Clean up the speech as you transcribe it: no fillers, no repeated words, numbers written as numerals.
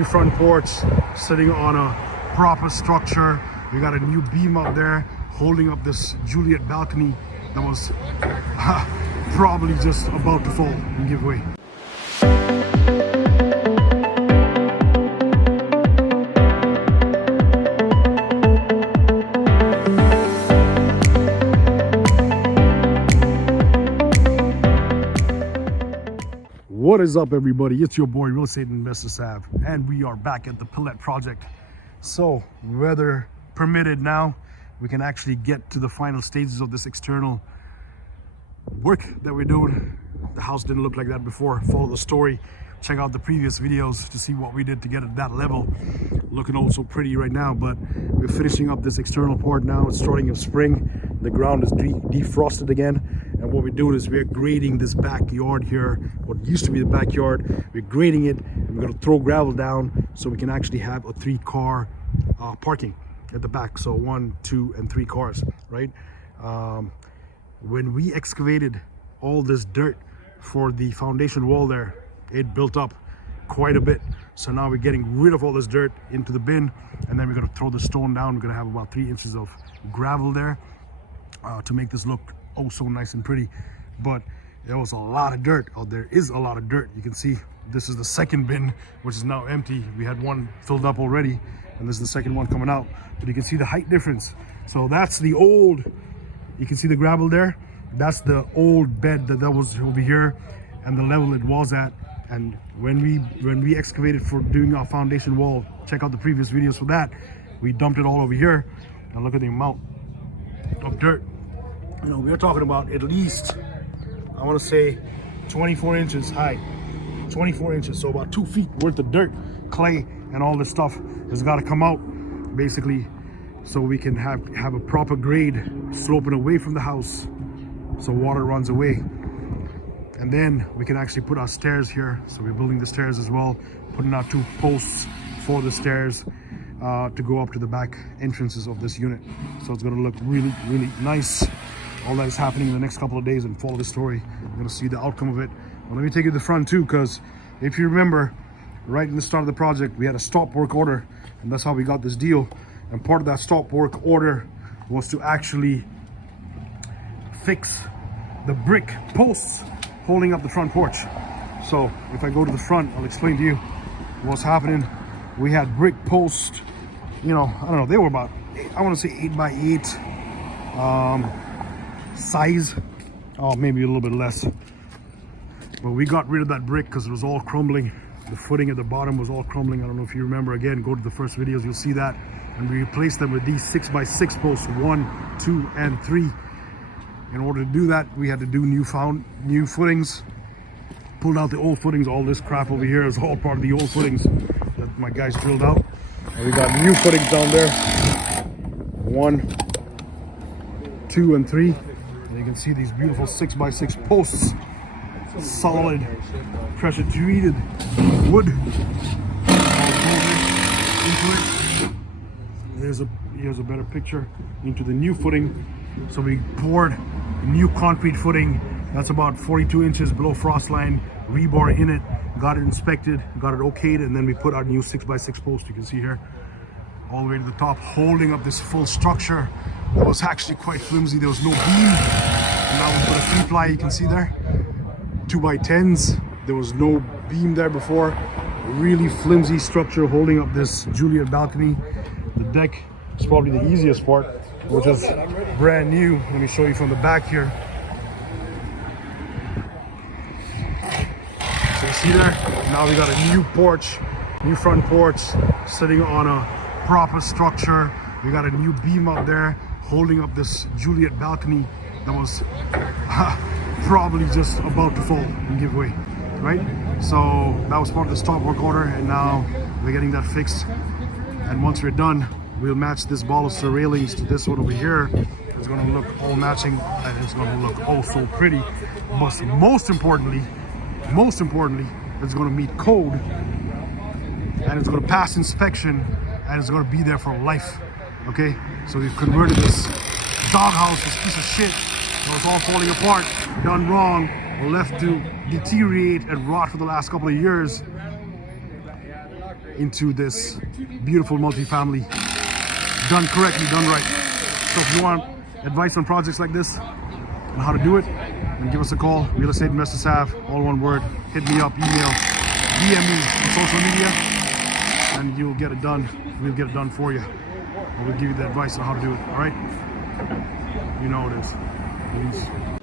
new front porch sitting on a proper structure. We got a new beam up there holding up this Juliet balcony that was probably just about to fall and give way. What is up, everybody? It's your boy Real Estate Investor Sav, and we are back at the Palette project. So weather permitted now, we can actually get to the final stages of this external work that we're doing. The house didn't look like that before. Follow the story, check out the previous videos to see what we did to get at that level. Looking all so pretty right now, but we're finishing up this external part now. It's starting in spring. The ground is defrosted again, and what we're doing is we're grading this backyard here, what used to be the backyard. We're grading it, and we're going to throw gravel down so we can actually have a 3-car parking at the back. So 1, 2, and 3 cars, right? When we excavated all this dirt for the foundation wall there, it built up quite a bit. So now we're getting rid of all this dirt into the bin, and then we're going to throw the stone down. We're going to have about 3 inches of gravel there to make this look oh so nice and pretty. But there was a lot of dirt out there. Is a lot of dirt. You can see this is the second bin, which is now empty. We had one filled up already, and this is the second one coming out. But you can see the height difference. So that's the old, you can see the gravel there. That's the old bed that was over here, and the level it was at. And when we excavated for doing our foundation wall, check out the previous videos for that. We dumped it all over here. Now look at the amount of dirt. You know, we're talking about at least, I want to say 24 inches high, 24 inches. So about 2 feet worth of dirt, clay, and all this stuff has got to come out, basically, so we can have a proper grade sloping away from the house, so water runs away. And then we can actually put our stairs here. So we're building the stairs as well, putting out 2 posts for the stairs to go up to the back entrances of this unit. So it's going to look really, really nice. All that is happening in the next couple of days, and follow the story. You're going to see the outcome of it. Well, let me take you to the front too, because if you remember, right in the start of the project, we had a stop work order, and that's how we got this deal. And part of that stop work order was to actually fix the brick posts holding up the front porch. So if I go to the front, I'll explain to you what's happening. We had brick posts, you know, I don't know, they were about, I want to say 8 by 8 size, oh, maybe a little bit less. But we got rid of that brick because it was all crumbling. The footing at the bottom was all crumbling. I don't know if you remember. Again, go to the first videos, you'll see that. And we replaced them with these 6 by 6 posts, 1, 2, and 3. In order to do that, we had to do new footings. Pulled out the old footings. All this crap over here is all part of the old footings that my guys drilled out. And we got new footings down there. 1, 2, and 3. And you can see these beautiful 6 by 6 posts. Solid, pressure treated wood. All bolted into it. Here's a better picture into the new footing. So we poured new concrete footing that's about 42 inches below frost line, rebar in it, got it inspected, got it okayed, and then we put our new 6 by 6 post, you can see here, all the way to the top, holding up this full structure that was actually quite flimsy. There was no beam, and now we put a 3-ply, you can see there, 2 by 10s. There was no beam there before. Really flimsy structure holding up this Juliet balcony. The deck is probably the easiest part, which is brand new. Let me show you from the back here. So you see there, now we got a new porch, new front porch sitting on a proper structure. We got a new beam up there holding up this Juliet balcony that was probably just about to fall and give way, right? So that was part of the stop work order, and now we're getting that fixed. And once we're done, we'll match this baluster railings to this one over here. It's going to look all matching, and it's going to look oh so pretty. But most importantly, it's going to meet code, and it's going to pass inspection, and it's going to be there for life. Okay, so we've converted this doghouse, this piece of shit that was all falling apart, done wrong, left to deteriorate and rot for the last couple of years, into this beautiful multifamily, done correctly, done right. So if you want advice on projects like this and how to do it, then give us a call. Real Estate Investors Have, all one word. Hit me up, email, DM me on social media, and you'll get it done. We'll get it done for you. And we'll give you the advice on how to do it. All right? You know it is. Peace.